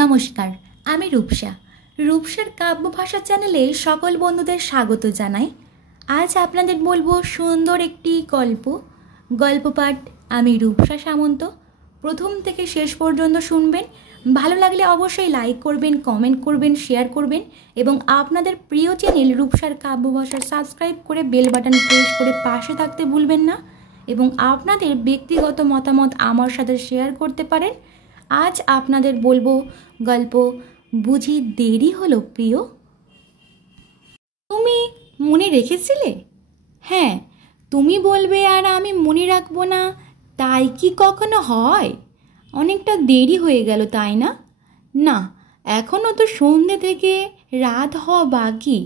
নমস্কার, আমি রূপসা। রূপসার কাব্য ভাষা চ্যানেলে সকল বন্ধুদের স্বাগত জানাই। আজ আপনাদের বলবো সুন্দর একটি গল্প পাঠ। আমি রূপসা সামন্ত। প্রথম থেকে শেষ পর্যন্ত শুনবেন। ভালো লাগলে অবশ্যই লাইক করবেন, কমেন্ট করবেন, শেয়ার করবেন এবং আপনাদের প্রিয় চ্যানেল রূপসার কাব্য ভাষা সাবস্ক্রাইব করে বেল বাটন প্রেস করে পাশে থাকতে ভুলবেন না এবং আপনাদের ব্যক্তিগত মতামত আমার সাথে শেয়ার করতে পারেন। আজ আপনাদের বলবো গল্প বুঝি দেরি হলো প্রিয়। তুমি মনে রেখেছিলে? হ্যাঁ, তুমি বলবে আর আমি মনে রাখবো না, তাই কি কখনো হয়? অনেকটা দেরি হয়ে গেল, তাই না? না, এখনও তো সন্ধ্যে থেকে রাত হওয়া বাকি,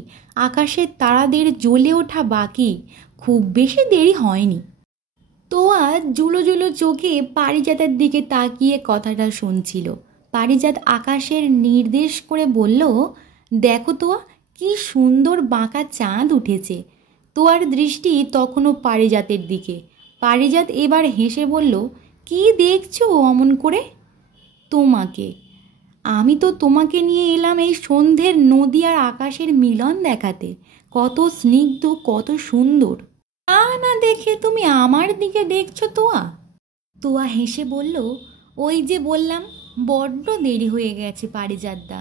আকাশের তারাদের জ্বলে ওঠা বাকি, খুব বেশি দেরি হয়নি। তোয়া জুলো জুলো চোখে পারিজাতের দিকে তাকিয়ে কথাটা শুনছিল। পারিজাত আকাশের নির্দেশ করে বলল, দেখো তোয়া, কি সুন্দর বাঁকা চাঁদ উঠেছে। তোয়ার দৃষ্টি তখনও পারিজাতের দিকে। পারিজাত এবার হেসে বলল, কি দেখছো অমন করে? তোমাকে। আমি তো তোমাকে নিয়ে এলাম এই সন্ধ্যের নদী আর আকাশের মিলন দেখাতে। কত স্নিগ্ধ, কত সুন্দর। তা না দেখে তুমি আমার দিকে দেখছো তোয়া? তোয়া হেসে বলল, ওই যে বললাম, বড্ড দেরি হয়ে গেছে পারিজাতদা।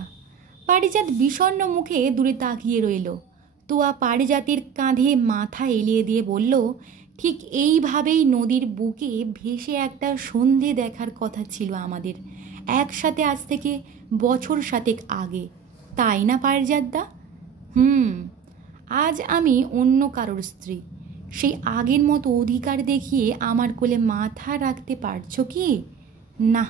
পারিজাত বিষণ্ণ মুখে দূরে তাকিয়ে রইল। তোয়া পারিজাতের কাঁধে মাথা এলিয়ে দিয়ে বলল, ঠিক এইভাবেই নদীর বুকে ভেসে একটা সন্ধে দেখার কথা ছিল আমাদের, একসাথে আজ থেকে বছর 7 আগে, তাই না পারিজাতদা? আজ আমি অন্য কারোর স্ত্রী। সেই আগের মতো অধিকার দেখিয়ে আমার কোলে মাথা রাখতে পারছো কি? না।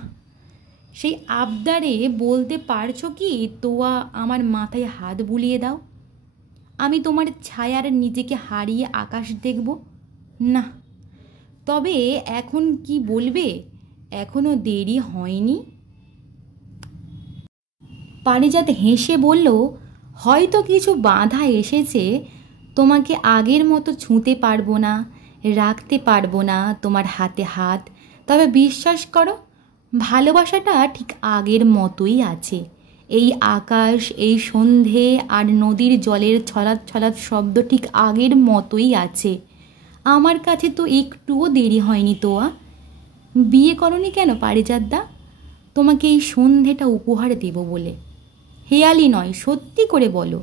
সেই আবদারে বলতে পারছো কি, তোয়া আমার মাথায় হাত বুলিয়ে দাও, আমি তোমার ছায়ার নিজেকে হারিয়ে আকাশ দেখব? না। তবে এখন কি বলবে? এখনো দেরি হয়নি। পারিজাত হেসে বলল, হয়তো কিছু বাধা এসেছে, তোমাকে আগের মতো ছুঁতে পারবো না, রাখতে পারবো না তোমার হাতে হাত। তবে বিশ্বাস করো, ভালোবাসাটা ঠিক আগের মতোই আছে। এই আকাশ, এই সন্ধে আর নদীর জলের ছলাৎ ছলাৎ শব্দ ঠিক আগের মতোই আছে। আমার কাছে তো একটুও দেরি হয়নি তোয়া। বিয়ে করনি কেন পারিজাতদা? তোমাকে এই সন্ধেটা উপহার দেব বলে। হেয়ালি নয়, সত্যি করে বলো।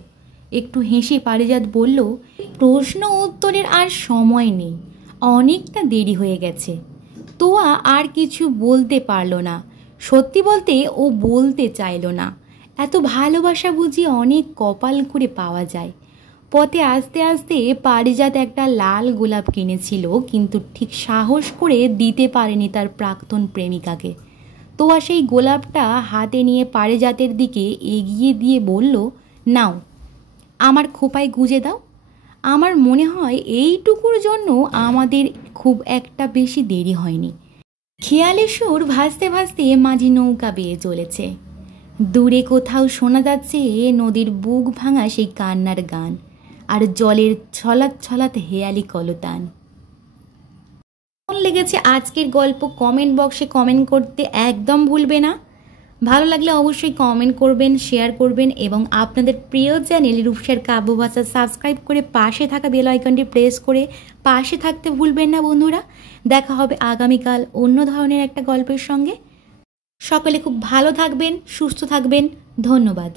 একটু হেসে পারিজাত বলল, প্রশ্ন উত্তরের আর সময় নেই, অনেকটা দেরি হয়ে গেছে। তোয়া আর কিছু বলতে পারল না। সত্যি বলতে ও বলতে চাইল না। এত ভালোবাসা বুঝি অনেক কপাল করে পাওয়া যায়। পথে আস্তে আস্তে পারিজাত একটা লাল গোলাপ কিনেছিল, কিন্তু ঠিক সাহস করে দিতে পারেনি তার প্রাক্তন প্রেমিকাকে। তোয়া সেই গোলাপটা হাতে নিয়ে পারিজাতের দিকে এগিয়ে দিয়ে বলল, নাও, আমার খোপায় গুজে দাও। আমার মনে হয় এইটুকুর জন্য আমাদের খুব একটা বেশি দেরি হয়নি। খেয়ালের সুর ভাসতে ভাসতে মাঝি নৌকা বেয়ে চলেছে। দূরে কোথাও শোনা যাচ্ছে নদীর বুক ভাঙা সেই কান্নার গান আর জলের ছলাৎ ছলাৎ হেয়ালি কলতান। কেমন লেগেছে আজকের গল্প কমেন্ট বক্সে কমেন্ট করতে একদম ভুলবে না। ভালো লাগলে অবশ্যই কমেন্ট করবেন, শেয়ার করবেন এবং আপনাদের প্রিয় চ্যানেল রূপসার কাব্য ভাষা সাবস্ক্রাইব করে পাশে থাকা বেল আইকনটি প্রেস করে পাশে থাকতে ভুলবেন না বন্ধুরা। দেখা হবে আগামীকাল অন্য ধরনের একটা গল্পের সঙ্গে। সকলে খুব ভালো থাকবেন, সুস্থ থাকবেন। ধন্যবাদ।